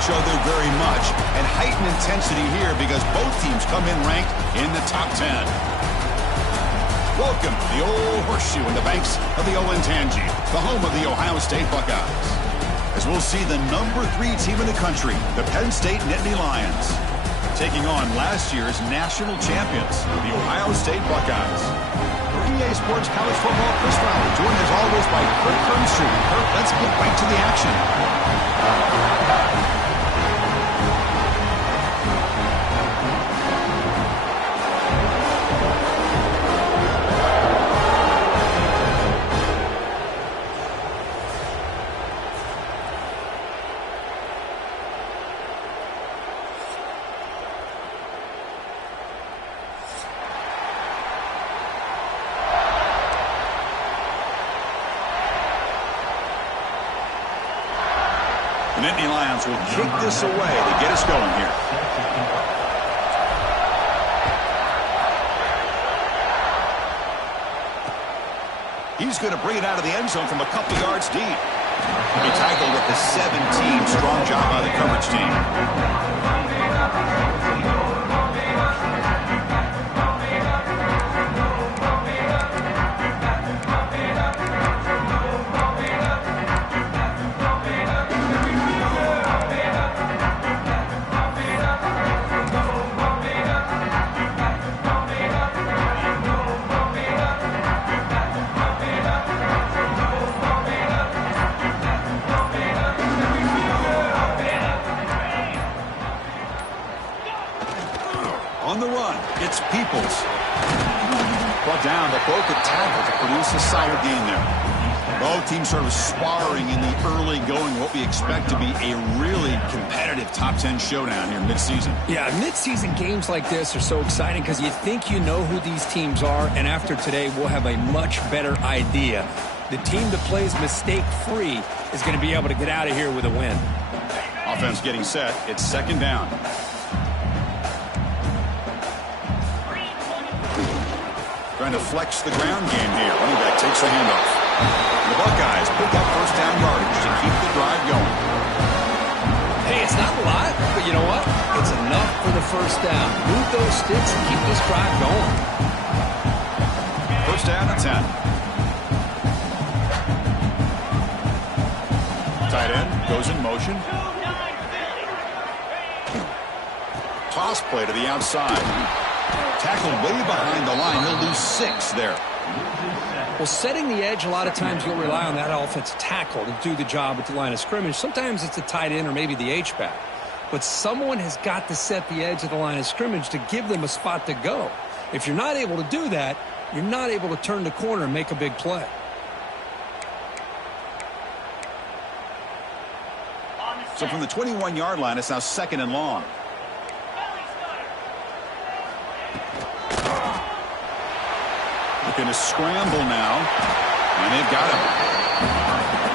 each other very much, and heightened intensity here because both teams come in ranked in the top 10. Welcome to the old horseshoe in the banks of the Olentangy, the home of the Ohio State Buckeyes. As we'll see the number 3 team in the country, the Penn State Nittany Lions, taking on last year's national champions, the Ohio State Buckeyes. For EA Sports College Football, Chris Fowler, joined as always by Kurt Kernstreet. Kurt, let's get right to the action. The Nittany Lions will kick this away to get us going here. He's going to bring it out of the end zone from a couple yards deep. He tackled at the 17. Strong job by the coverage team. On the run, it's Peoples. Brought down, but both the tackle to produce a solid gain there. Both teams sort of sparring in the early going, what we expect to be a really competitive top 10 showdown here mid-season. Yeah, mid-season games like this are so exciting because you think you know who these teams are, and after today we'll have a much better idea. The team that plays mistake-free is going to be able to get out of here with a win. Offense getting set. It's second down. Trying to flex the ground game here. Running back takes the handoff. The Buckeyes pick up first down yardage to keep the drive going. Hey, it's not a lot, but you know what? It's enough for the first down. Move those sticks and keep this drive going. First down at 10. Tight end goes in motion. Toss play to the outside. Tackled way behind the line. He'll lose 6 there. Well, setting the edge, a lot of times you'll rely on that offensive tackle to do the job at the line of scrimmage. Sometimes it's a tight end or maybe the H-back. But someone has got to set the edge of the line of scrimmage to give them a spot to go. If you're not able to do that, you're not able to turn the corner and make a big play. So from the 21-yard line, it's now second and long. Looking to scramble now, and they've got him.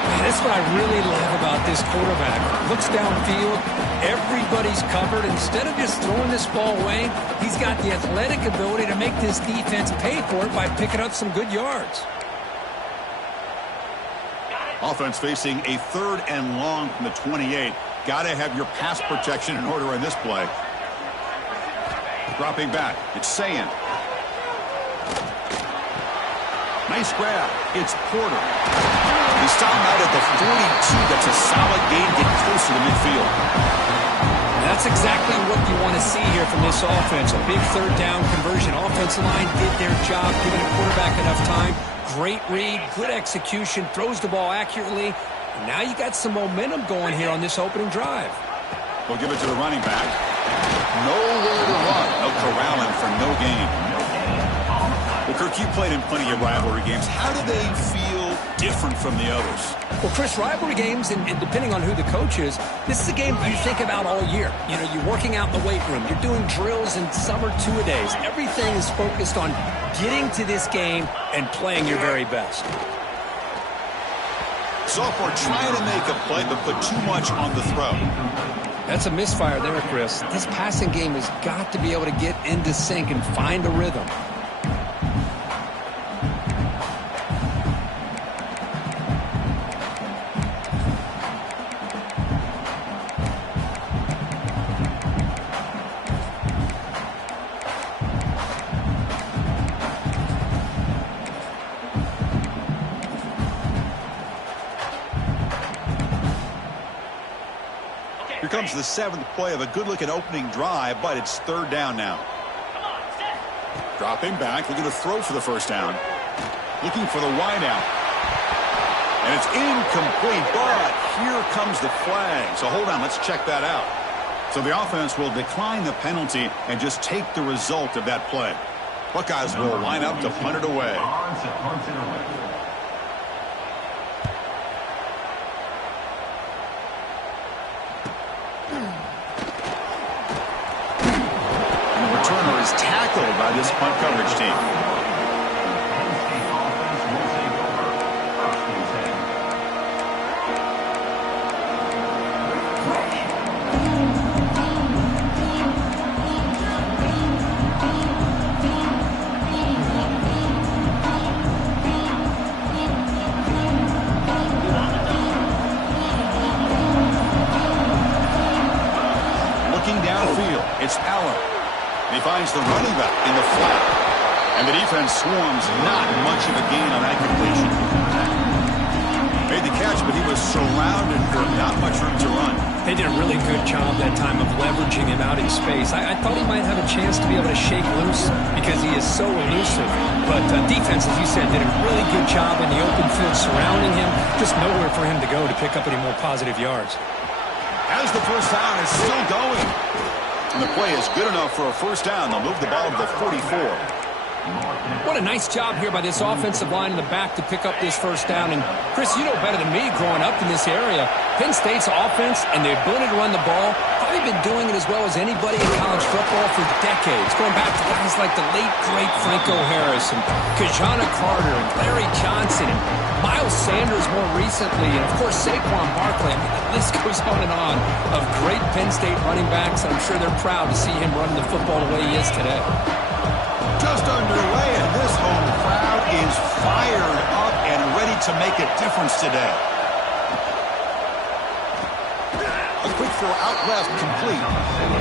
Man, that's what I really love about this quarterback. Looks downfield, everybody's covered. Instead of just throwing this ball away, he's got the athletic ability to make this defense pay for it by picking up some good yards. Offense facing a third and long from the 28. Got to have your pass protection in order in this play. Dropping back, it's Sayin. Nice grab. It's Porter. He stopped out at the 42. That's a solid gain, getting closer to midfield. That's exactly what you want to see here from this offense. A big third down conversion. Offensive line did their job, giving the quarterback enough time. Great read, good execution, throws the ball accurately. And now you got some momentum going here on this opening drive. We'll give it to the running back. Nowhere to run. No corralling for no gain. Well, Kirk, you played in plenty of rivalry games. How do they feel different from the others? Well, Chris, rivalry games, and depending on who the coach is, this is a game you think about all year. You know, you're working out in the weight room. You're doing drills in summer two-a-days. Everything is focused on getting to this game and playing your very best. Sophomore trying to make a play, but put too much on the throw. That's a misfire there, Chris. This passing game has got to be able to get into sync and find a rhythm. Here comes the 7th play of a good-looking opening drive, but it's 3rd down now. Dropping back, looking to throw for the first down. Looking for the wide out. And it's incomplete, but here comes the flag. So hold on, let's check that out. So the offense will decline the penalty and just take the result of that play. Buckeyes will line up to punt it away. Returner is tackled by this punt coverage team. Looking downfield, it's Allen. He finds the running back in the flat. And the defense swarms. Not much of a gain on that completion. Made the catch, but he was surrounded for not much room to run. They did a really good job that time of leveraging him out in space. I thought he might have a chance to be able to shake loose because he is so elusive. But defense, as you said, did a really good job in the open field surrounding him. Just nowhere for him to go to pick up any more positive yards. As the first down is still going. And the play is good enough for a first down. They'll move the ball to the 44. What a nice job here by this offensive line in the back to pick up this first down. And, Chris, you know better than me growing up in this area, Penn State's offense and the ability to run the ball, probably been doing it as well as anybody in college football for decades, going back to guys like the late, great Franco Harris and Kajana Carter and Larry Johnson and Miles Sanders more recently, and, of course, Saquon Barkley. I mean, the list goes on of great Penn State running backs. I'm sure they're proud to see him running the football the way he is today. Just underway, and this home crowd is fired up and ready to make a difference today. A quick throw out left, complete.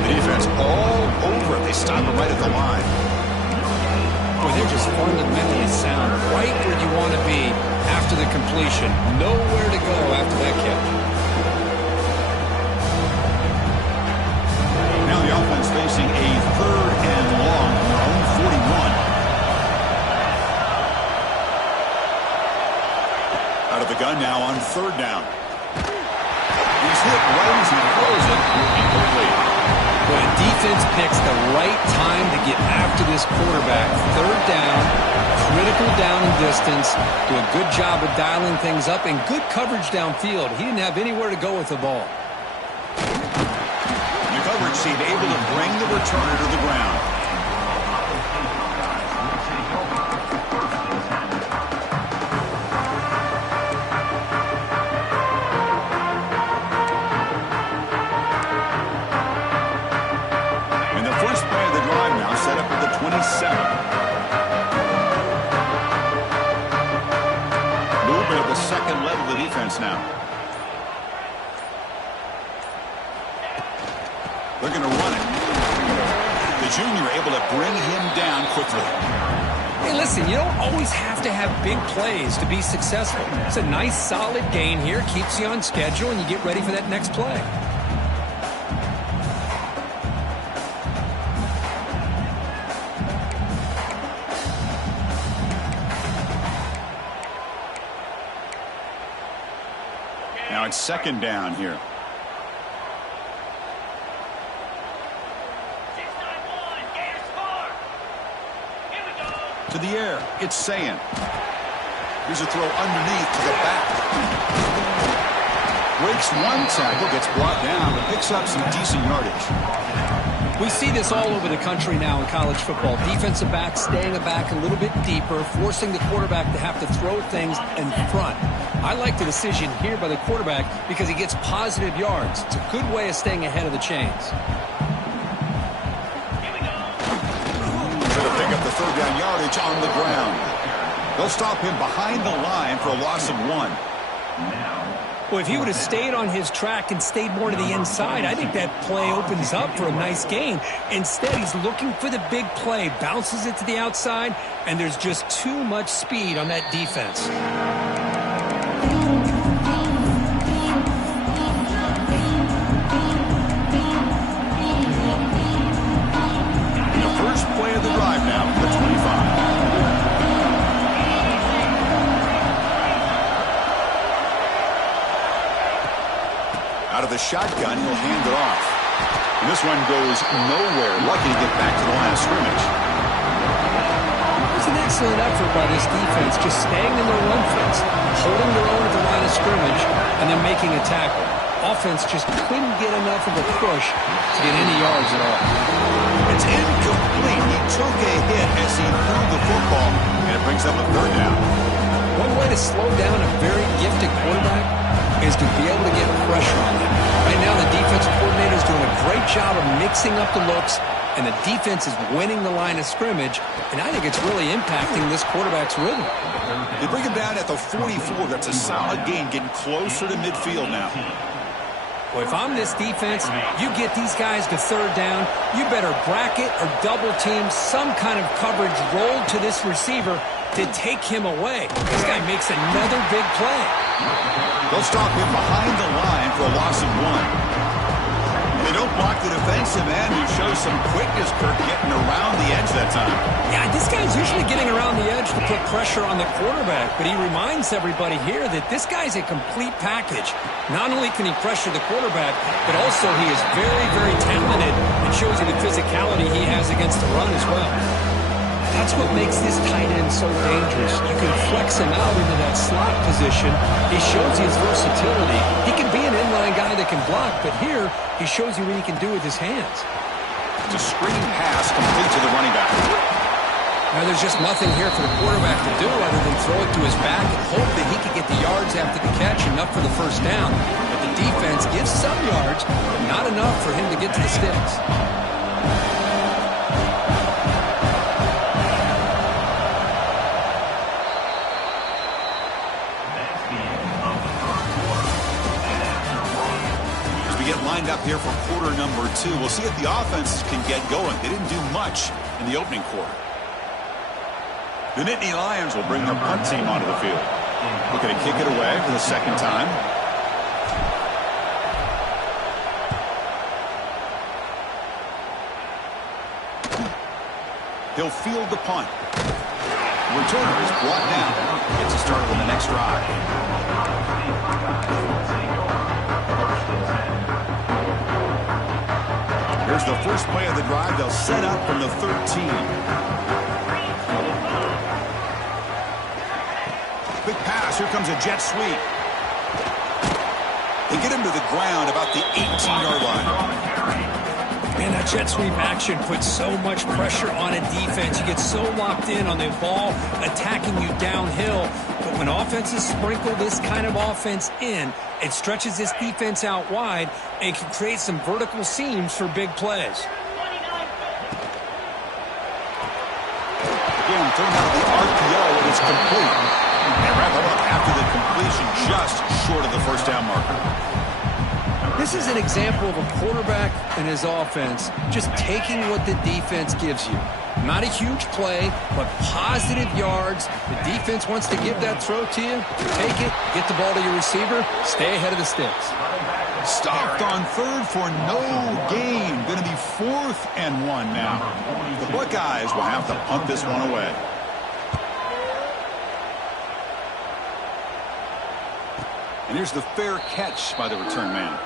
The defense all over it. They stop him right at the line. Boy, they're just fundamentally sound right where you want to be after the completion. Nowhere to go after that catch. Now the offense facing a 3rd and long on their own 41. Out of the gun now on 3rd down. He's hit right as he throws it. Incomplete. Boy, the defense picks the right time to get after this quarterback. 3rd down, critical down and distance. Do a good job of dialing things up and good coverage downfield. He didn't have anywhere to go with the ball. The coverage team able to bring the returner to the ground. And the first play of the drive now set up at the 27. Movement of the second level of the defense now. They're going to run it. The junior able to bring him down quickly. Hey, listen, you don't always have to have big plays to be successful. It's a nice, solid gain here. Keeps you on schedule, and you get ready for that next play. Now it's 2nd down here. To the air, it's Sayin. Here's a throw underneath to the back. Breaks one tackle, gets brought down, but picks up some decent yardage. We see this all over the country now in college football. Defensive backs staying back a little bit deeper, forcing the quarterback to have to throw things in front. I like the decision here by the quarterback because he gets positive yards. It's a good way of staying ahead of the chains. Pick up the 3rd down yardage on the ground. They'll stop him behind the line for a loss of 1. Well, if he would have stayed on his track and stayed more to the inside, I think that play opens up for a nice gain. Instead, he's looking for the big play, bounces it to the outside, and there's just too much speed on that defense. shotgun. He'll hand it off. And this one goes nowhere. Lucky to get back to the line of scrimmage. It's an excellent effort by this defense, just staying in their run fence, holding their own at the line of scrimmage, and then making a tackle. Offense just couldn't get enough of a push to get any yards at all. It's incomplete. He took a hit as he threw the football, and it brings up a third down. One way to slow down a very gifted quarterback is to be able to get pressure on him. Right now, the defensive coordinator is doing a great job of mixing up the looks, and the defense is winning the line of scrimmage, and I think it's really impacting this quarterback's rhythm. They bring him down at the 44. That's a solid gain, getting closer to midfield now. Well, if I'm this defense, you get these guys to third down, you better bracket or double team some kind of coverage rolled to this receiver to take him away. This guy makes another big play. They'll stop him behind the line for a loss of 1. They don't block the defensive end, who shows some quickness, Kirk, getting around the edge that time. Yeah, this guy's usually getting around the edge to put pressure on the quarterback, but he reminds everybody here that this guy's a complete package. Not only can he pressure the quarterback, but also he is very, very talented and shows you the physicality he has against the run as well. That's what makes this tight end so dangerous. You can flex him out into that slot position. He shows you his versatility. He can be an inline guy that can block, but here he shows you what he can do with his hands. It's a screen pass complete to the running back. Now there's just nothing here for the quarterback to do other than throw it to his back and hope that he can get the yards after the catch, enough for the first down. But the defense gives some yards, but not enough for him to get to the sticks. Lined up here for quarter number 2. We'll see if the offense can get going. They didn't do much in the opening quarter. The Nittany Lions will bring their punt team onto the field. Looking to kick it away for the second time. He'll field the punt. The returner is brought down. Gets a start on the next drive. Here's the first play of the drive. They'll set up from the 13. Big pass. Here comes a jet sweep. They get him to the ground about the 18-yard line. Man, that jet sweep action puts so much pressure on a defense. You get so locked in on the ball attacking you downhill. But when offenses sprinkle this kind of offense in, it stretches this defense out wide and can create some vertical seams for big plays. Again, throwing out the RPO, and it's complete. And wrap it up after the completion, just short of the first down marker. This is an example of a quarterback and his offense just taking what the defense gives you. Not a huge play, but positive yards. The defense wants to give that throw to you. Take it, get the ball to your receiver, stay ahead of the sticks. Stopped on third for no gain. Going to be 4th and 1 now. The Buckeyes will have to punt this one away. And here's the fair catch by the return man.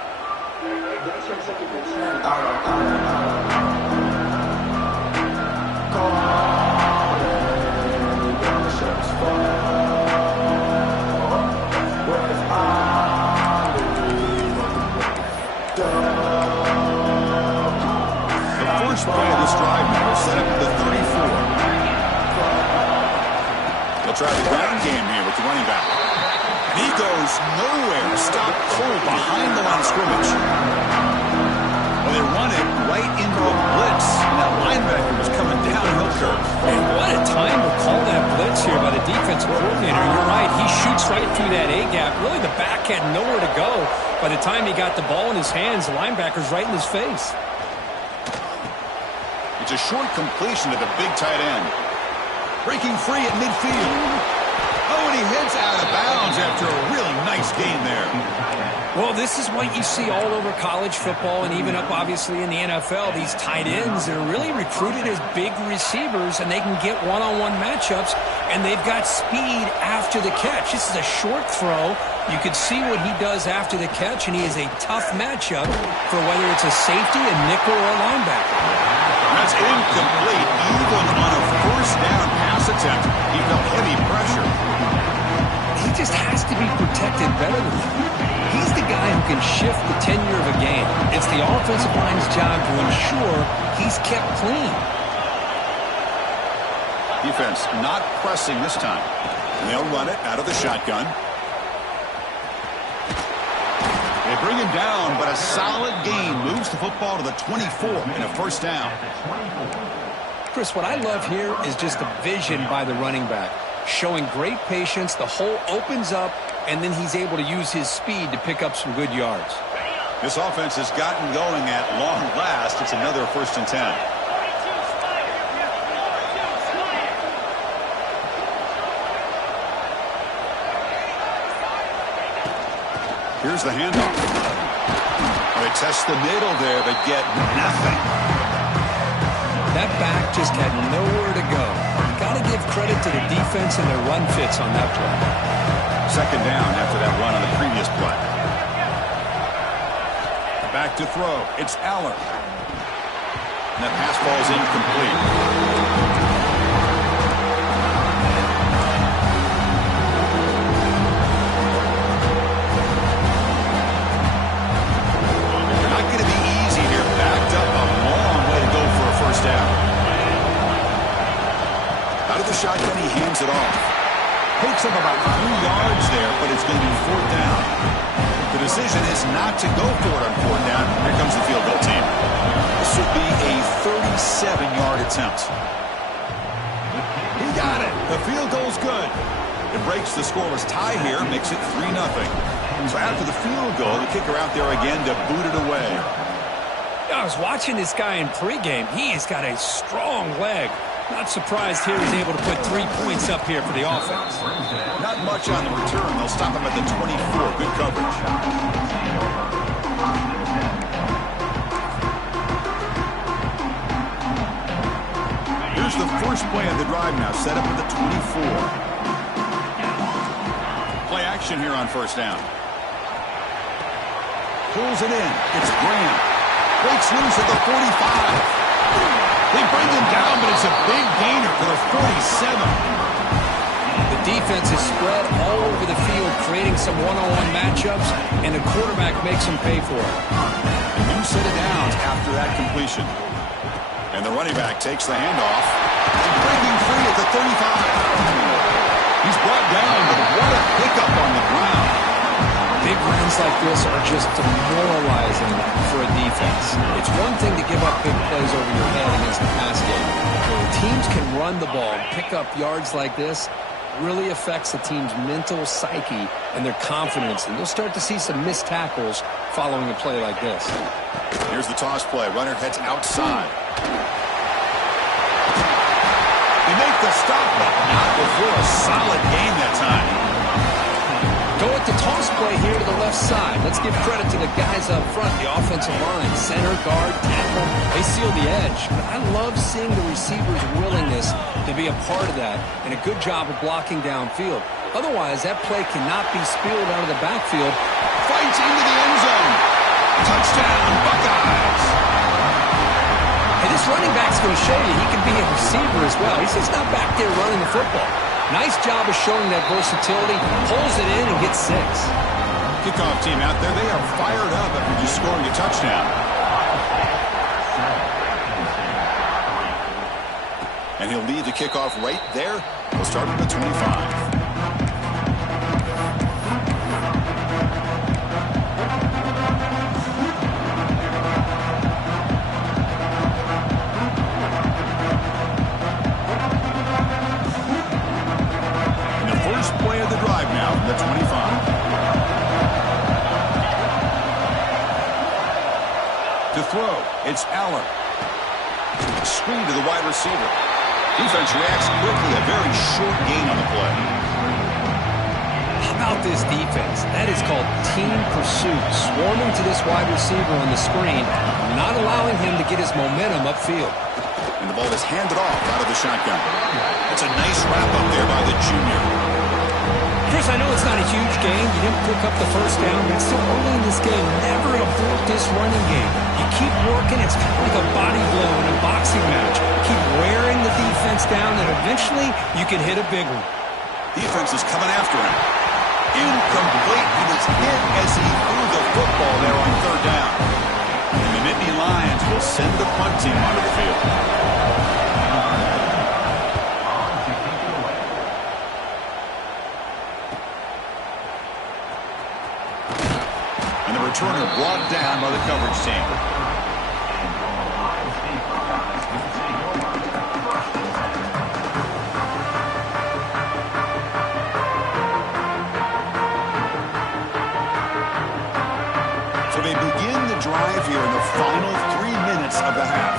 First play of this drive now will set up the 34. They'll try the ground game here with the running back. And he goes nowhere. Stop cold behind the line of scrimmage. Well, they run it right into a blitz. And that linebacker was coming downhill curve. And what a time to call that blitz here by the defensive coordinator. You're right. He shoots right through that A-gap. Really, the back had nowhere to go. By the time he got the ball in his hands, the linebacker's right in his face. It's a short completion to the big tight end. Breaking free at midfield. Oh, and he heads out of bounds after a really nice gain there. Well, this is what you see all over college football and even up, obviously, in the NFL. These tight ends that are really recruited as big receivers, and they can get one-on-one matchups, and they've got speed after the catch. This is a short throw, You could see what he does after the catch, and he is a tough matchup for whether it's a safety, a nickel, or a linebacker. That's incomplete. Even on a first down pass attempt, he felt heavy pressure. He just has to be protected better than that. He's the guy who can shift the tenure of a game. It's the offensive line's job to ensure he's kept clean. Defense not pressing this time. And they'll run it out of the shotgun. They bring him down, but a solid gain moves the football to the 24 and a first down. Chris, what I love here is just the vision by the running back. Showing great patience, the hole opens up, and then he's able to use his speed to pick up some good yards. This offense has gotten going at long last. It's another 1st and 10. Here's the handoff. They test the middle there, but get nothing. That back just had nowhere to go. Got to give credit to the defense and their run fits on that play. 2nd down after that run on the previous play. Back to throw. It's Aller. And that pass falls incomplete. Shotgun, he hands it off. Picks up about 3 yards there, but it's going to be 4th down. The decision is not to go for it on 4th down. Here comes the field goal team. This would be a 37-yard attempt. He got it. The field goal's good. It breaks the scoreless tie here, makes it 3-0. So after the field goal, the kicker out there again to boot it away. I was watching this guy in pregame. He has got a strong leg. Not surprised here he's able to put 3 points up here for the offense. Not much on the return. They'll stop him at the 24. Good coverage. Here's the first play of the drive now, set up at the 24. Play action here on 1st down. Pulls it in. It's Graham. Breaks loose at the 45. They bring him down, but it's a big gainer for the 47. The defense is spread all over the field, creating some one-on-one matchups, and the quarterback makes them pay for it. A new set of downs after that completion. And the running back takes the handoff. And breaking free at the 35. He's brought down, but what a pickup on the ground. Big runs like this are just demoralizing for a defense. It's one thing to give up big plays over your head against the pass game. When teams can run the ball and pick up yards like this, it really affects the team's mental psyche and their confidence. And you'll start to see some missed tackles following a play like this. Here's the toss play. Runner heads outside. They make the stop, but not before a solid game that time. Go with the toss play here to the left side. Let's give credit to the guys up front, the offensive line, center, guard, tackle. They seal the edge. But I love seeing the receiver's willingness to be a part of that and a good job of blocking downfield. Otherwise, that play cannot be spilled out of the backfield. Fights into the end zone. Touchdown, Buckeyes. Hey, this running back's going to show you he can be a receiver as well. He's just not back there running the football. Nice job of showing that versatility. Pulls it in and gets 6. Kickoff team out there, they are fired up after just scoring a touchdown. And he'll lead the kickoff right there. We'll start at the 25. Play of the drive now from the 25. To throw, it's Aller. Screen to the wide receiver. Defense reacts quickly, a very short gain on the play. How about this defense? That is called team pursuit. Swarming to this wide receiver on the screen, not allowing him to get his momentum upfield. And the ball is handed off out of the shotgun. That's a nice wrap up there by the junior. Chris, I know it's not a huge gain. You didn't pick up the first down, but it's still early in this game. Never abort this running game. You keep working. It's kind of like a body blow in a boxing match. Keep wearing the defense down, and eventually you can hit a big one. Defense is coming after him. Incomplete. He was hit as he threw the football there on third down. And the Nittany Lions will send the punt team onto the field. And the returner brought down by the coverage team. So they begin the drive here in the final 3 minutes of the half.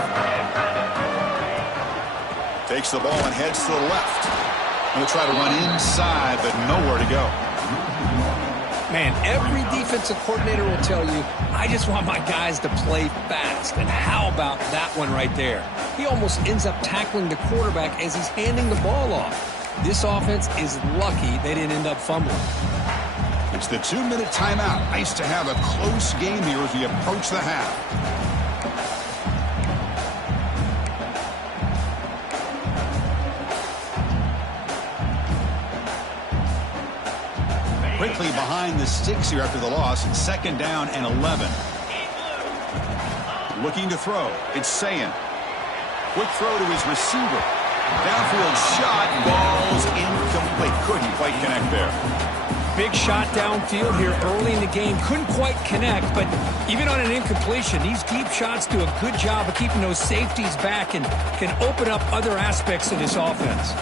Takes the ball and heads to the left. Going to try to run inside, but nowhere to go. Man, every defensive coordinator will tell you, I just want my guys to play fast. And how about that one right there? He almost ends up tackling the quarterback as he's handing the ball off. This offense is lucky they didn't end up fumbling. It's the 2-minute timeout. Nice to have a close game here as we approach the half. Quickly behind the sticks here after the loss. 2nd down and 11. Looking to throw. It's Sayan. Quick throw to his receiver. Downfield shot. Ball's incomplete. Couldn't quite connect there. Big shot downfield here early in the game. Couldn't quite connect, but even on an incompletion, these deep shots do a good job of keeping those safeties back and can open up other aspects of this offense.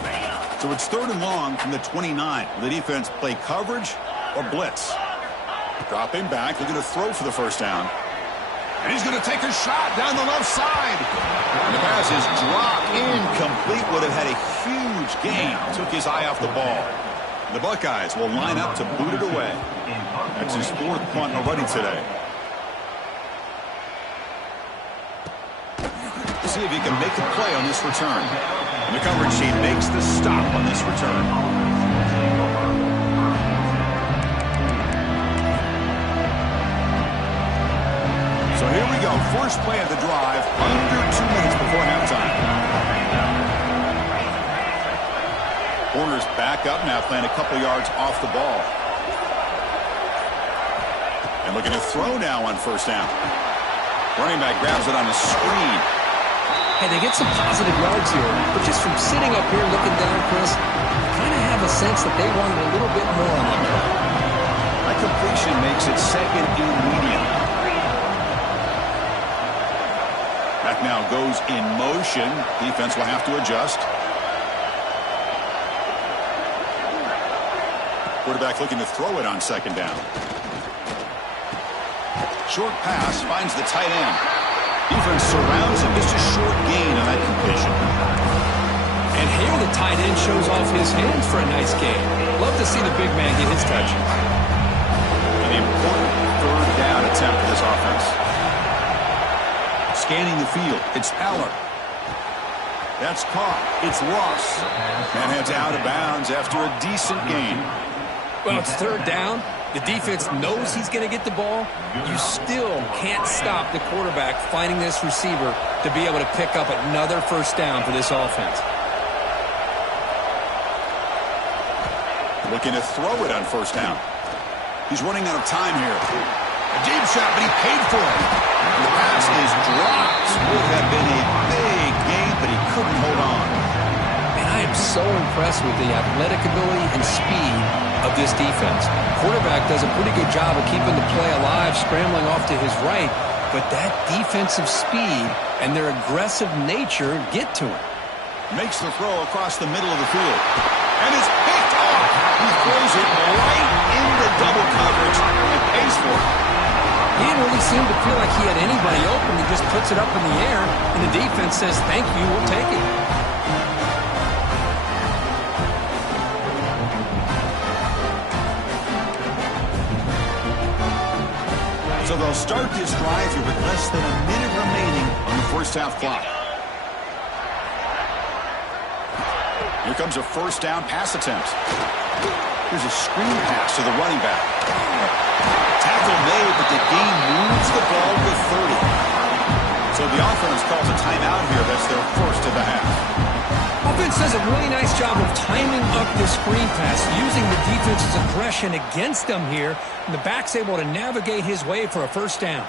So it's 3rd and long from the 29. Will the defense play coverage or blitz? Dropping back, looking to throw for the first down. And he's going to take a shot down the left side. And the pass is dropped. Incomplete. Would have had a huge gain. Took his eye off the ball. The Buckeyes will line up to boot it away. That's his 4th punt already today. See if he can make a play on this return. And the coverage team makes the stop on this return. So here we go. First play of the drive. Under 2 minutes before halftime. Corners back up now, playing a couple yards off the ball. And looking to throw now on first down. Running back grabs it on a screen. Hey, they get some positive yards here, but just from sitting up here looking down, Chris, I kind of have a sense that they wanted a little bit more on that play. That completion makes it 2nd and medium. Back now goes in motion. Defense will have to adjust. Quarterback looking to throw it on 2nd down. Short pass finds the tight end. Defense surrounds him. Just a short gain on that completion. And here the tight end shows off his hands for a nice gain. Love to see the big man get his touch. An important 3rd down attempt for this offense. Scanning the field. It's Eller. That's caught. It's Ross. And heads out of bounds after a decent gain. Well, it's 3rd down. The defense knows he's going to get the ball. You still can't stop the quarterback finding this receiver to be able to pick up another first down for this offense. Looking to throw it on first down. He's running out of time here. A deep shot, but he paid for it. And the pass is dropped. Would have been a big gain, but he couldn't hold on. Man, I am so impressed with the athletic ability and speed of this defense. Quarterback does a pretty good job of keeping the play alive, scrambling off to his right, but that defensive speed and their aggressive nature get to him. Makes the throw across the middle of the field. And it's picked off. He throws it right into double coverage and pays for it. He didn't really seem to feel like he had anybody open. He just puts it up in the air, and the defense says, thank you, we'll take it. So they'll start this drive here with less than a minute remaining on the first half clock. Here comes a first down pass attempt. Here's a screen pass to the running back. Tackle made, but the gain moves the ball to 30. So the offense calls a timeout here. That's their first of the half. Offense does a really nice job of timing up this screen pass, using the defense's aggression against them here. And the back's able to navigate his way for a first down.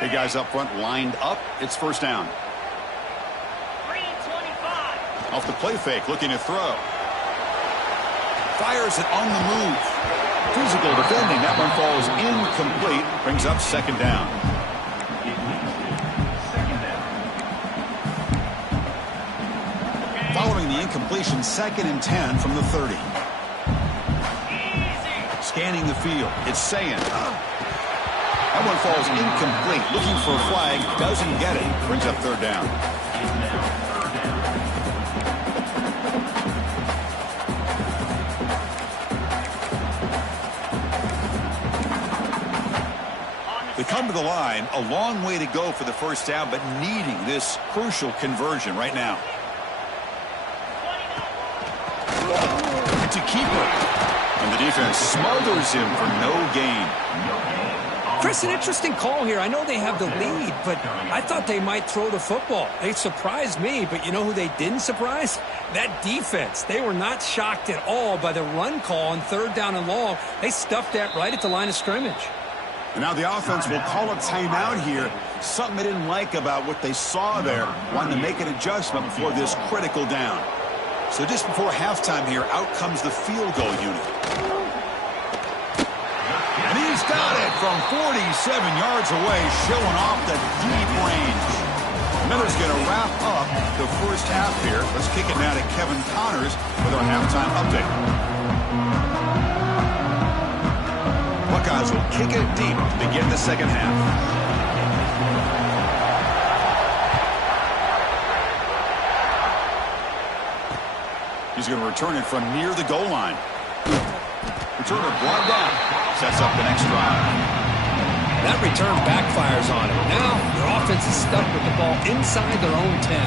Big guys up front lined up. It's first down. Off the play fake, looking to throw. Fires it on the move. Physical defending. That one falls incomplete. Brings up second down. Following the incompletion, 2nd and 10 from the 30. Scanning the field. It's saying. That one falls incomplete. Looking for a flag. Doesn't get it. Brings up third down. They come to the line, a long way to go for the first down, but needing this crucial conversion right now. It's a keeper. And the defense smothers him for no gain. Chris, an interesting call here. I know they have the lead, but I thought they might throw the football. They surprised me, but you know who they didn't surprise? That defense. They were not shocked at all by the run call on 3rd down and long. They stuffed that right at the line of scrimmage. And now the offense will call a timeout here. Something they didn't like about what they saw there. Wanting to make an adjustment before this critical down. So just before halftime here, out comes the field goal unit. And he's got it from 47 yards away, showing off the deep range. Miller's going to wrap up the first half here. Let's kick it now to Kevin Connors with our halftime update. Buckeyes will kick it deep to begin the second half. He's going to return it from near the goal line. Returner brought down. Sets up the next drive. That return backfires on him. Now their offense is stuck with the ball inside their own 10.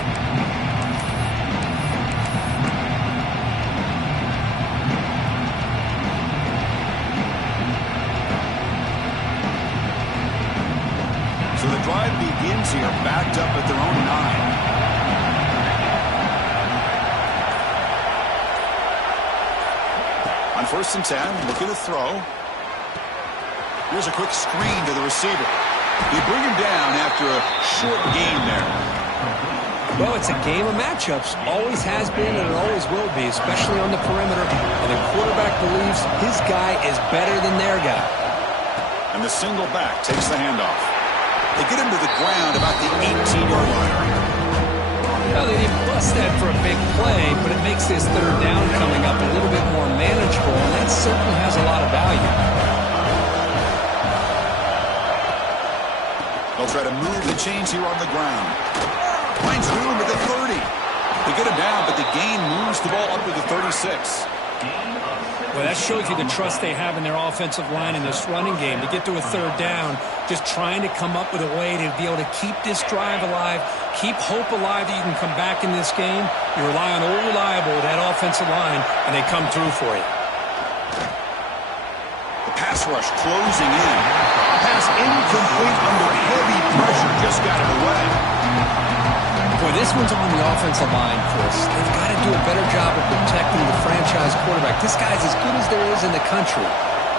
So the drive begins here, backed up at their own 9. On 1st and 10, looking to throw. Here's a quick screen to the receiver. They bring him down after a short gain there. Well, it's a game of matchups. Always has been and it always will be, especially on the perimeter. And the quarterback believes his guy is better than their guy. And the single back takes the handoff. They get him to the ground about the 18-yard line. Well, they didn't bust that for a big play, but it makes this 3rd down coming up a little bit more manageable, and that certainly has a lot of value. They'll try to move the chains here on the ground. Finds room at the 30. They get him down, but the gain moves the ball up to the 36. Well, that shows you the trust they have in their offensive line in this running game. To get to a 3rd down, just trying to come up with a way to be able to keep this drive alive, keep hope alive that you can come back in this game. You rely on old reliable, that offensive line, and they come through for you. The pass rush closing in. Pass incomplete under heavy pressure. Just got it away. Boy, this one's on the offensive line, Chris. They've got to do a better job of protecting the franchise quarterback. This guy's as good as there is in the country,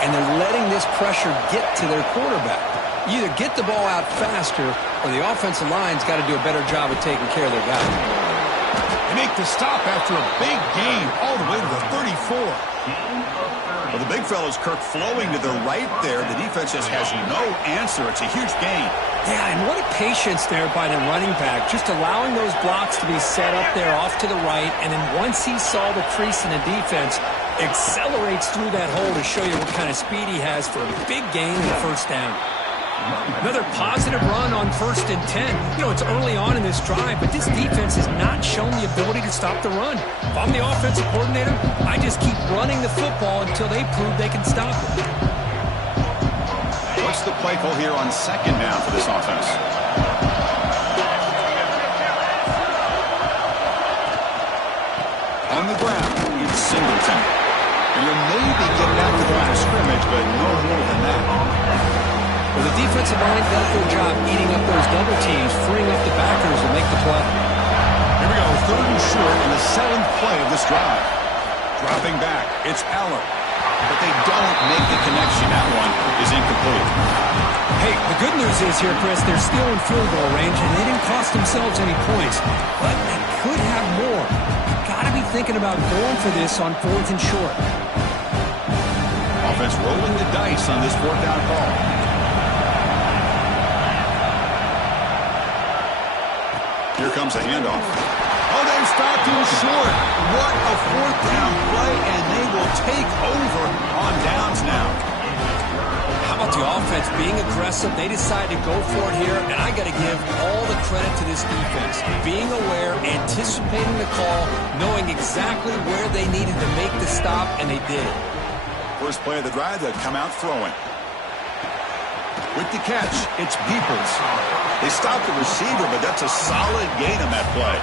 and they're letting this pressure get to their quarterback. You either get the ball out faster, or the offensive line's got to do a better job of taking care of their guy. They make the stop after a big gain all the way to the 34. Well, the big fellow's Kirk flowing to the right there. The defense just has no answer. It's a huge gain. Yeah, and what a patience there by the running back, just allowing those blocks to be set up there off to the right, and then once he saw the crease in the defense, accelerates through that hole to show you what kind of speed he has for a big gain in the 1st down. Another positive run on 1st and 10. You know, it's early on in this drive, but this defense has not shown the ability to stop the run. If I'm the offensive coordinator, I just keep running the football until they prove they can stop it. Once What's the play call here on second down for this offense? On the ground, it's Singleton. And you'll maybe get it out to the line of scrimmage, but no more than that. Well, the defensive line got a good job eating up those double teams, freeing up the backers to make the play. Here we go, third and short in the 7th play of this drive. Dropping back, it's Eller. But they don't make the connection. That one is incomplete. Hey, the good news is here, Chris, they're still in field goal range, and they didn't cost themselves any points. But they could have more. Got to be thinking about going for this on 4th and short. Offense rolling the dice on this 4th down call. Here comes a handoff. Oh, they've stopped him short. What a 4th down play, and they will take over on downs now. How about the offense being aggressive? They decide to go for it here, and I got to give all the credit to this defense. Being aware, anticipating the call, knowing exactly where they needed to make the stop, and they did it. First play of the drive, they come out throwing. With the catch, it's Peoples. They stopped the receiver, but that's a solid gain on that play.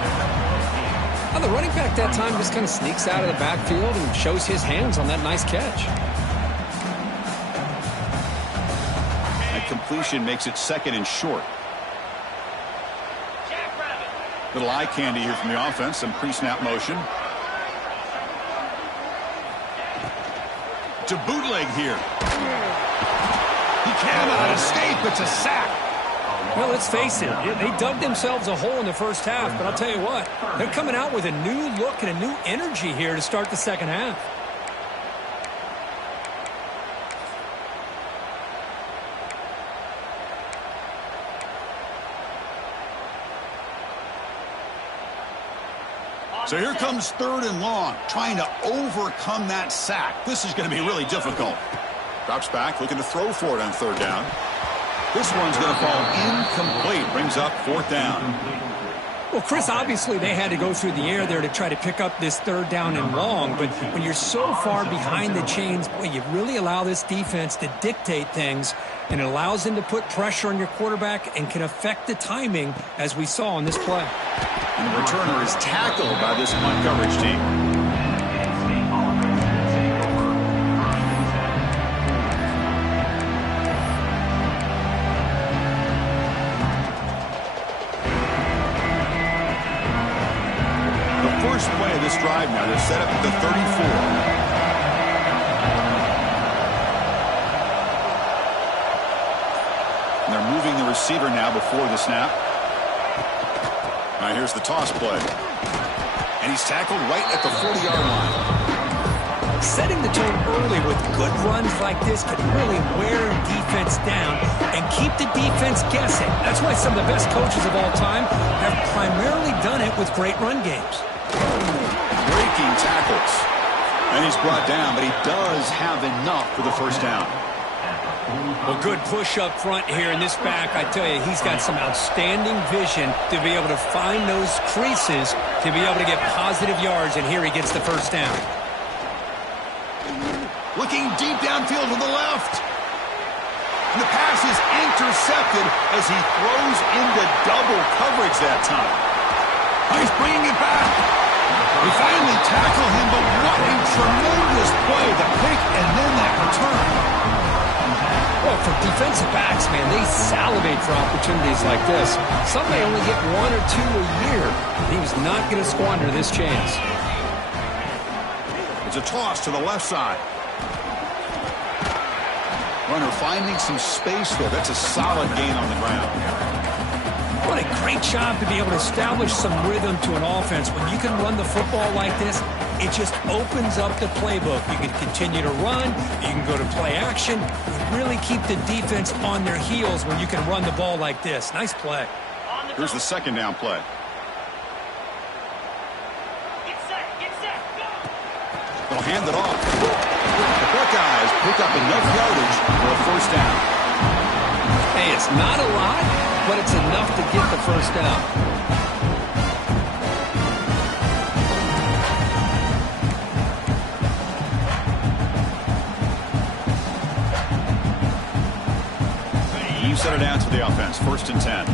Well, the running back that time just kind of sneaks out of the backfield and shows his hands on that nice catch. That completion makes it 2nd and short. Little eye candy here from the offense, some pre-snap motion. To bootleg here. He cannot escape. It's a sack. Well, let's face it. They dug themselves a hole in the first half, but I'll tell you what, they're coming out with a new look and a new energy here to start the second half. So here comes 3rd and long, trying to overcome that sack. This is going to be really difficult. Drops back, looking to throw for it on 3rd down. This one's going to fall incomplete. Brings up 4th down. Well, Chris, obviously they had to go through the air there to try to pick up this 3rd down and long, but when you're so far behind the chains, boy, you really allow this defense to dictate things, and it allows them to put pressure on your quarterback and can affect the timing, as we saw on this play. And the returner is tackled by this punt coverage team. First play of this drive now. They're set up at the 34. And they're moving the receiver now before the snap. Now here's the toss play. And he's tackled right at the 40-yard line. Setting the tone early with good runs like this can really wear a defense down and keep the defense guessing. That's why some of the best coaches of all time have primarily done it with great run games. Breaking tackles. And he's brought down, but he does have enough for the first down. Well, good push up front here in this back. I tell you, he's got some outstanding vision to be able to find those creases to be able to get positive yards, and here he gets the first down. Looking deep downfield to the left. And the pass is intercepted as he throws into double coverage that time. He's bringing it back. We finally tackle him, but what a tremendous play. The pick and then that return. Well, for defensive backs, man, they salivate for opportunities like this. Some may only get 1 or 2 a year. He was not going to squander this chance. It's a toss to the left side. Runner finding some space there. That's a solid gain on the ground. What a great job to be able to establish some rhythm to an offense. When you can run the football like this, it just opens up the playbook. You can continue to run. You can go to play action. You really keep the defense on their heels when you can run the ball like this. Nice play. Here's the 2nd down play. They'll hand it off. The Buckeyes pick up enough yardage for a first down. Hey, it's not a lot, but it's enough to get the first down. set it down to the offense. 1st and 10.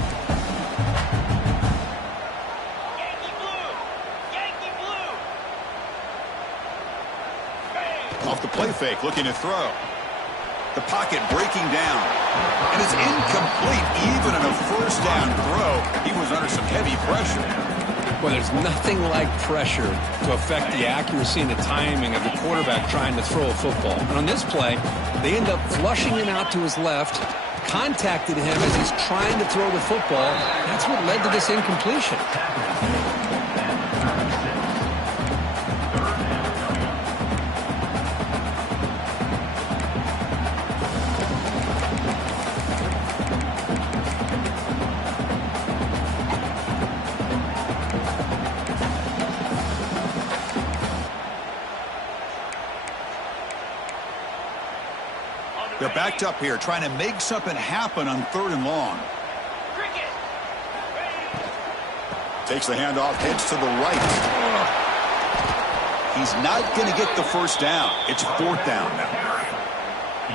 Off the play fake, looking to throw. The pocket breaking down. And it's incomplete. Even in a 1st down throw, he was under some heavy pressure. Well, there's nothing like pressure to affect the accuracy and the timing of the quarterback trying to throw a football. And on this play, they end up flushing him out to his left, contacted him as he's trying to throw the football. That's what led to this incompletion. They're backed up here, trying to make something happen on 3rd and long. Takes the handoff, heads to the right. He's not going to get the 1st down. It's 4th down now.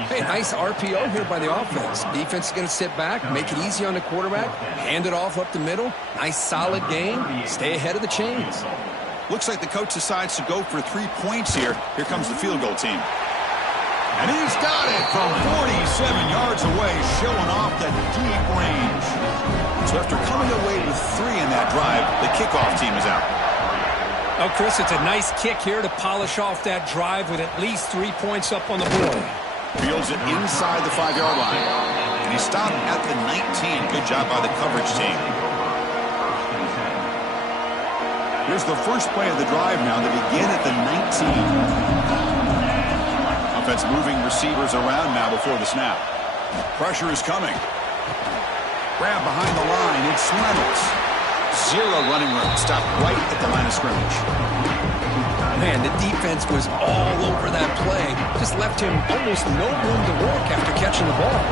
Hey, nice RPO here by the offense. Defense is going to sit back, make it easy on the quarterback, hand it off up the middle. Nice solid game. Stay ahead of the chains. Looks like the coach decides to go for 3 points here. Here comes the field goal team. And he's got it from 47 yards away, showing off the deep range. So after coming away with 3 in that drive, the kickoff team is out. Oh, Chris, it's a nice kick here to polish off that drive with at least 3 points up on the board. Fields it inside the 5-yard line. And he stopped at the 19. Good job by the coverage team. Here's the first play of the drive now. They begin at the 19. Offense moving receivers around now before the snap. Pressure is coming. Grab behind the line. It's Reynolds. 0 running room. Stopped right at the line of scrimmage. Man, the defense was all over that play. Just left him almost no room to work after catching the ball.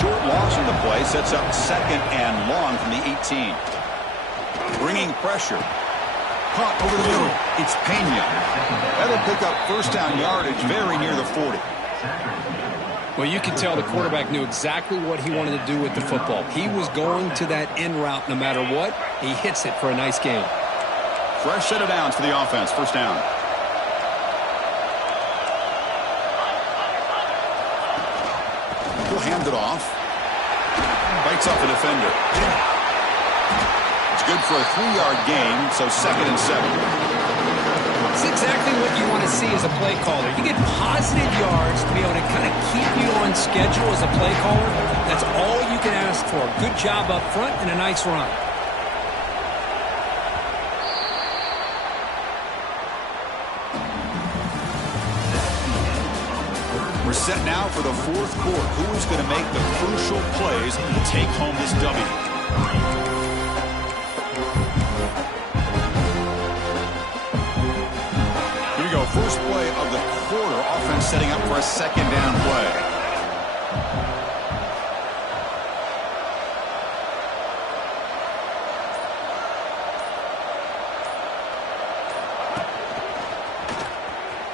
Short loss in the play sets up 2nd and long from the 18. Bringing pressure. Caught over the middle. It's Pena. That'll pick up 1st down yardage very near the 40. Well, you can tell the quarterback knew exactly what he wanted to do with the football. He was going to that in route no matter what. He hits it for a nice game. Fresh set of downs for the offense. 1st down. He'll hand it off. Bites off a defender. It's good for a 3-yard gain, so 2nd and 7. It's exactly what you want to see as a play caller. You get positive yards to be able to kind of keep you on schedule as a play caller. That's all you can ask for. Good job up front and a nice run. We're set now for the 4th quarter. Who is going to make the crucial plays to take home this W? Here we go. First play of the quarter. Offense setting up for a 2nd down play.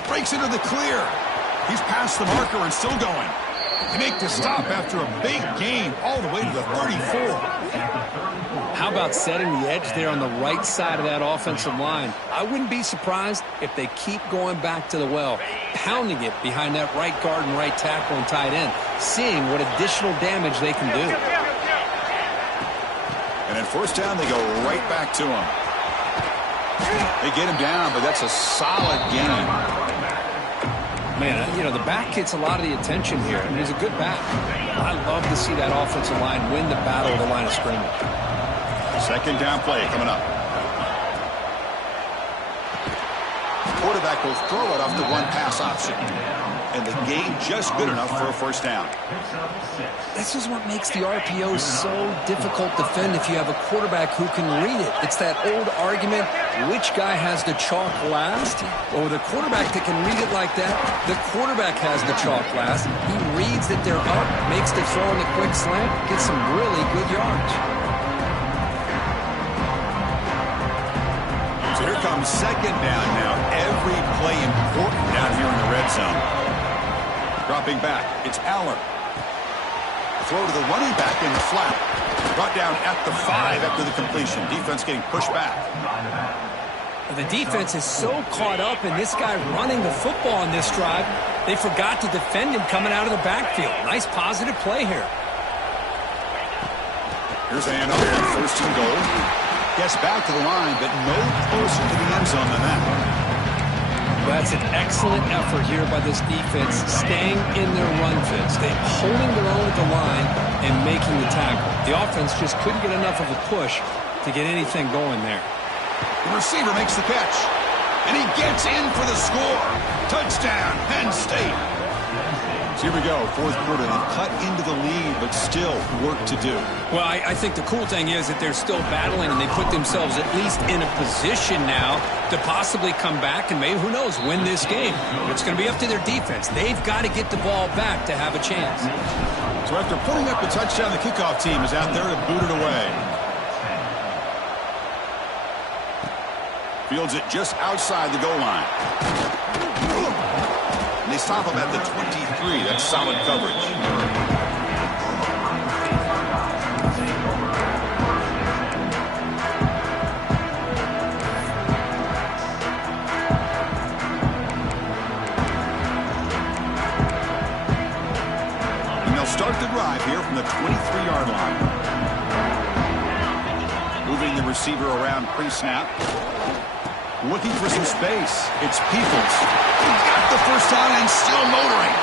Breaks into the clear. He's past the marker and still going. They make the stop after a big gain all the way to the 34. How about setting the edge there on the right side of that offensive line? I wouldn't be surprised if they keep going back to the well, pounding it behind that right guard and right tackle and tight end, seeing what additional damage they can do. And at 1st down, they go right back to him. They get him down, but that's a solid gain. Man, you know, the back gets a lot of the attention here. I mean, he's a good back. I love to see that offensive line win the battle of the line of scrimmage. 2nd down play coming up. Quarterback will throw it off the one-pass option. And the gain just good enough for a 1st down. This is what makes the RPO so difficult to defend if you have a quarterback who can read it. It's that old argument, which guy has the chalk last? Or the quarterback that can read it like that, the quarterback has the chalk last. He reads that they're up, makes the throw in the quick slant, gets some really good yards. So here comes 2nd down now. Every play important down here in the red zone. Dropping back, it's Aller. throw to the running back in the flat. Brought down at the 5 after the completion. Defense getting pushed back. The defense is so caught up in this guy running the football on this drive, they forgot to defend him coming out of the backfield. Nice positive play here. Here's a handoff on first and goal. Gets back to the line, but no closer to the end zone than that. That's an excellent effort here by this defense, staying in their run fits. They're holding their own at the line and making the tackle. The offense just couldn't get enough of a push to get anything going there. The receiver makes the catch, and he gets in for the score. Touchdown, Penn State. So here we go, fourth quarter. They've cut into the lead, but still work to do. Well, I think the cool thing is that they're still battling, and they put themselves at least in a position now to possibly come back and maybe, who knows, win this game. It's going to be up to their defense. They've got to get the ball back to have a chance. So after putting up the touchdown, the kickoff team is out there to boot it away. Fields it just outside the goal line. And they stop him at the 23. That's solid coverage. And they'll start the drive here from the 23-yard line. Moving the receiver around pre-snap. Looking for some space. It's Peoples. He got the first down and still motoring.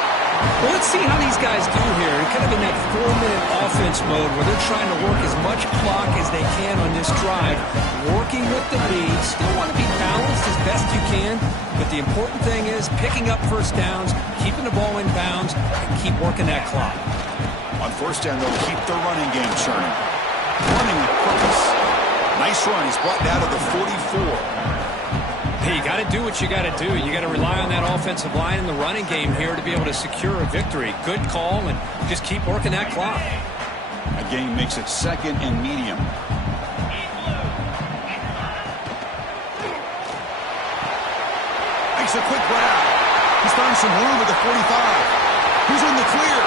Well, let's see how these guys do here. Kind of in that 4-minute offense mode where they're trying to work as much clock as they can on this drive. Working with the lead. Still want to be balanced as best you can. But the important thing is picking up first downs, keeping the ball in bounds, and keep working that clock. On first down, they'll keep the running game churning. Running with purpose. Nice run. He's brought down to the 44. Hey, you got to do what you got to do. You got to rely on that offensive line in the running game here to be able to secure a victory. Good call, and just keep working that clock. A game makes it second and medium. Makes a quick grab. He's found some room at the 45. He's in the clear.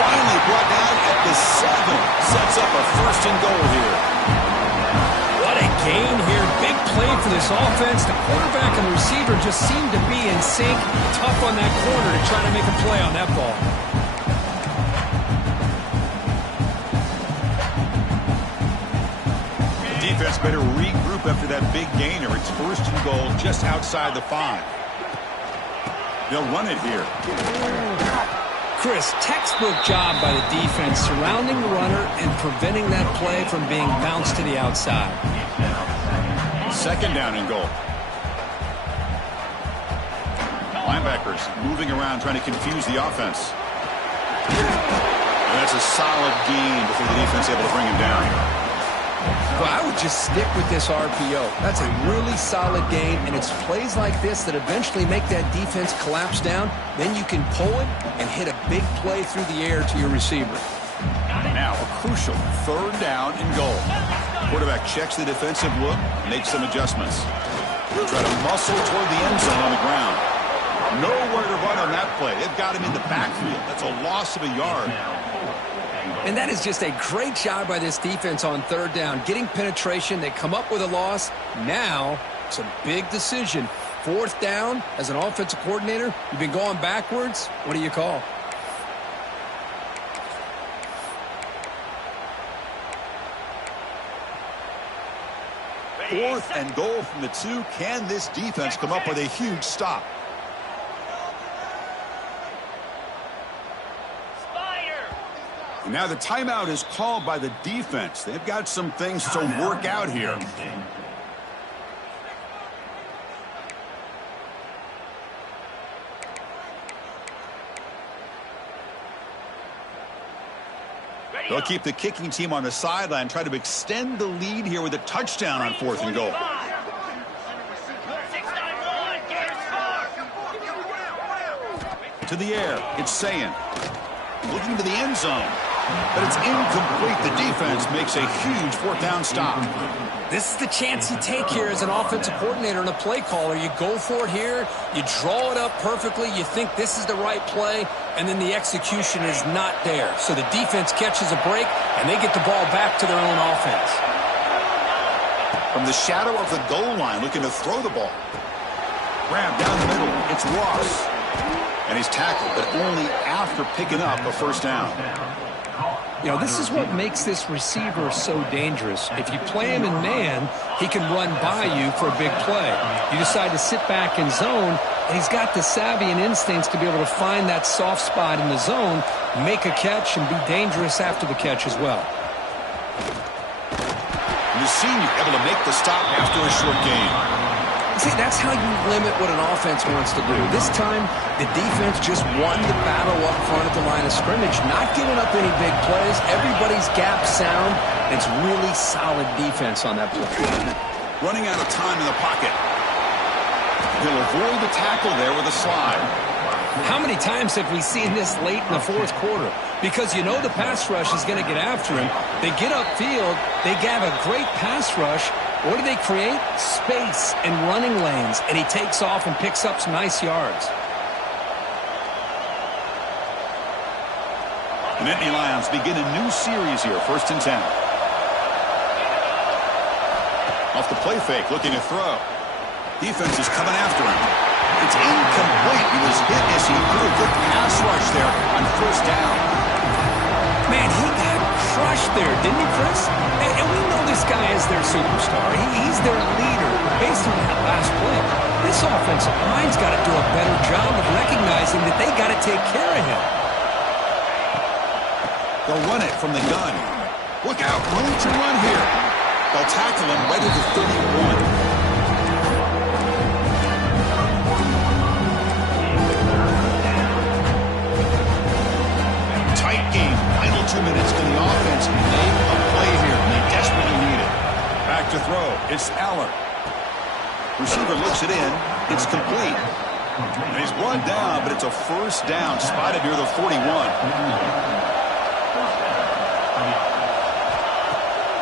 Finally brought down at the 7. Sets up a first and goal here. What a gain here. Big play for this offense. The quarterback and the receiver just seem to be in sync. Tough on that corner to try to make a play on that ball. The defense better regroup after that big gainer. It's first and goal just outside the 5. They'll run it here. Chris, textbook job by the defense surrounding the runner and preventing that play from being bounced to the outside. Second down and goal. Linebackers moving around trying to confuse the offense. And that's a solid gain before the defense able to bring him down. Well, I would just stick with this RPO. That's a really solid gain, and it's plays like this that eventually make that defense collapse down. Then you can pull it and hit a big play through the air to your receiver. Now a crucial third down and goal. Quarterback checks the defensive look, makes some adjustments. He'll try to muscle toward the end zone on the ground. Nowhere to run on that play. They've got him in the backfield. That's a loss of a yard. And that is just a great job by this defense on third down. Getting penetration, they come up with a loss. Now, it's a big decision. Fourth down, as an offensive coordinator, you've been going backwards. What do you call? Fourth and goal from the 2. Can this defense come up with a huge stop? And now the timeout is called by the defense. They've got some things to work out here. They'll keep the kicking team on the sideline, try to extend the lead here with a touchdown on fourth and goal. To the air, it's Sayin. Looking to the end zone. but it's incomplete. The defense makes a huge fourth down stop. This is the chance you take here as an offensive coordinator and a play caller. You go for it here. You draw it up perfectly. You think this is the right play, and then the execution is not there. So the defense catches a break, and they get the ball back to their own offense. From the shadow of the goal line, looking to throw the ball. Grab down the middle. It's Ross. And he's tackled, but only after picking up a first down. You know, this is what makes this receiver so dangerous. If you play him in man, he can run by you for a big play. You decide to sit back in zone, and he's got the savvy and instincts to be able to find that soft spot in the zone, make a catch, and be dangerous after the catch as well. And the senior able to make the stop after a short gain. See, that's how you limit what an offense wants to do. This time, the defense just won the battle up front at the line of scrimmage, not giving up any big plays. Everybody's gap sound. It's really solid defense on that play. Running out of time in the pocket. He'll avoid the tackle there with a slide. How many times have we seen this late in the fourth quarter? Because you know the pass rush is going to get after him. They get upfield. They have a great pass rush. What do they create? Space and running lanes. And he takes off and picks up some nice yards. The Nittany Lions begin a new series here, 1st and 10. Off the play fake, looking to throw. Defense is coming after him. It's incomplete. He was hit as he threw a good pass rush there on 1st down. Man, he got crushed there, didn't he, Chris? And we know this guy is their superstar. He's their leader. Based on that last play, this offensive line's got to do a better job of recognizing that they got to take care of him. They'll run it from the gun. Look out, room to run here. They'll tackle him right at the 31. Tight game. Final 2 minutes to the offense. Make a play here. They desperately need it. Back to throw. It's Aller. Receiver looks it in. It's complete. And he's one down, but it's a first down spotted near the 41.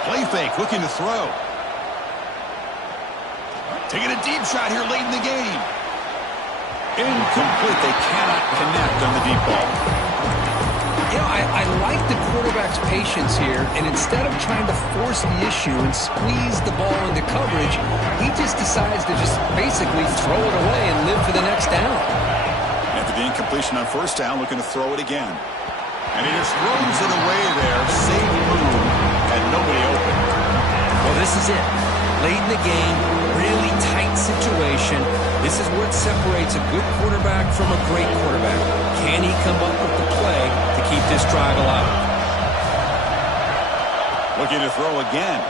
Play fake, looking to throw. Taking a deep shot here late in the game. Incomplete. They cannot connect on the deep ball. You know, I like the quarterback's patience here, and instead of trying to force the issue and squeeze the ball into coverage, he just decides to just basically throw it away and live for the next down. After the incompletion on 1st down, looking to throw it again. And he just throws it away there. Safe move, and nobody open. Well, this is it. Late in the game, really tight situation. This is what separates a good quarterback from a great quarterback. Can he come up with the play to keep this drive alive? Looking to throw again.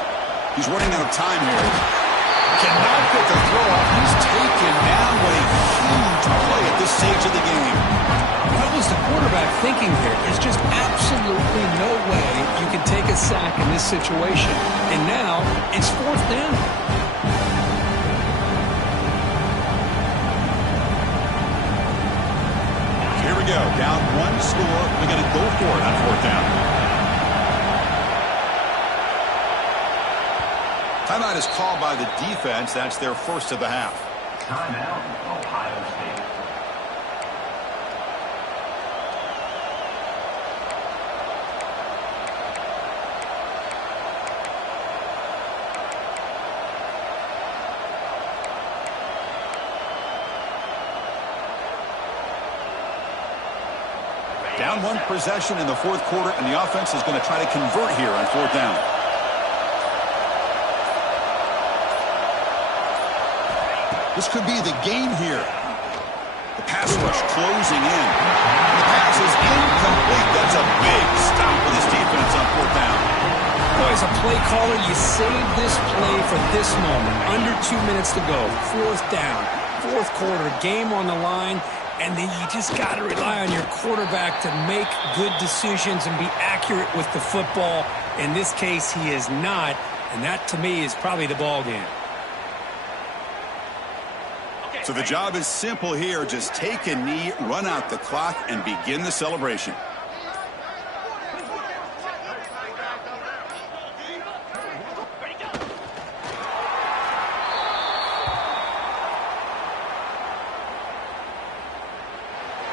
He's running out of time here. Cannot get the throw off. He's taken down with a huge play at this stage of the game. What was the quarterback thinking here? There's just absolutely no way you can take a sack in this situation. And now it's 4th down. Here we go. Down 1 score. We're going to go for it on 4th down. Timeout is called by the defense. That's their first of the half. Timeout, Ohio State. Down 1 possession in the 4th quarter, and the offense is going to try to convert here on 4th down. This could be the game here. The pass rush closing in. The pass is incomplete. That's a big stop for this defense on 4th down. Boy, as a play caller, you save this play for this moment. Under 2 minutes to go. 4th down. 4th quarter. Game on the line. And then you just got to rely on your quarterback to make good decisions and be accurate with the football. In this case, he is not. And that, to me, is probably the ball game. So the job is simple here. Just take a knee, run out the clock, and begin the celebration.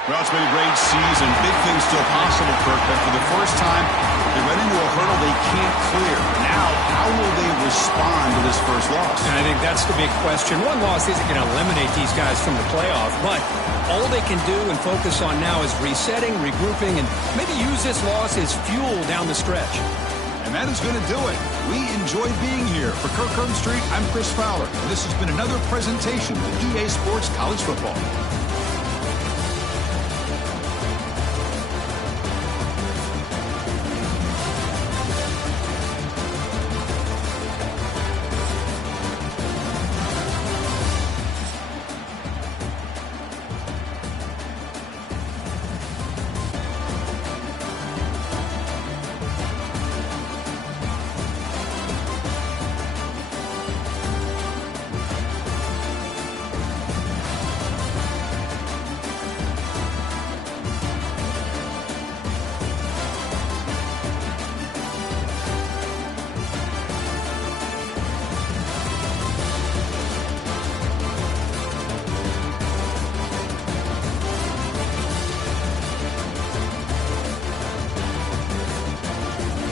Well, it's been a great season. Big things still possible, Kirk, but for the first time, they run into a hurdle they can't clear. Now, how will they respond to this first loss? And I think that's the big question. One loss isn't going to eliminate these guys from the playoff, but all they can do and focus on now is resetting, regrouping, and maybe use this loss as fuel down the stretch. And that is going to do it. We enjoyed being here. For Kirk Street, I'm Chris Fowler. And this has been another presentation of EA Sports College Football.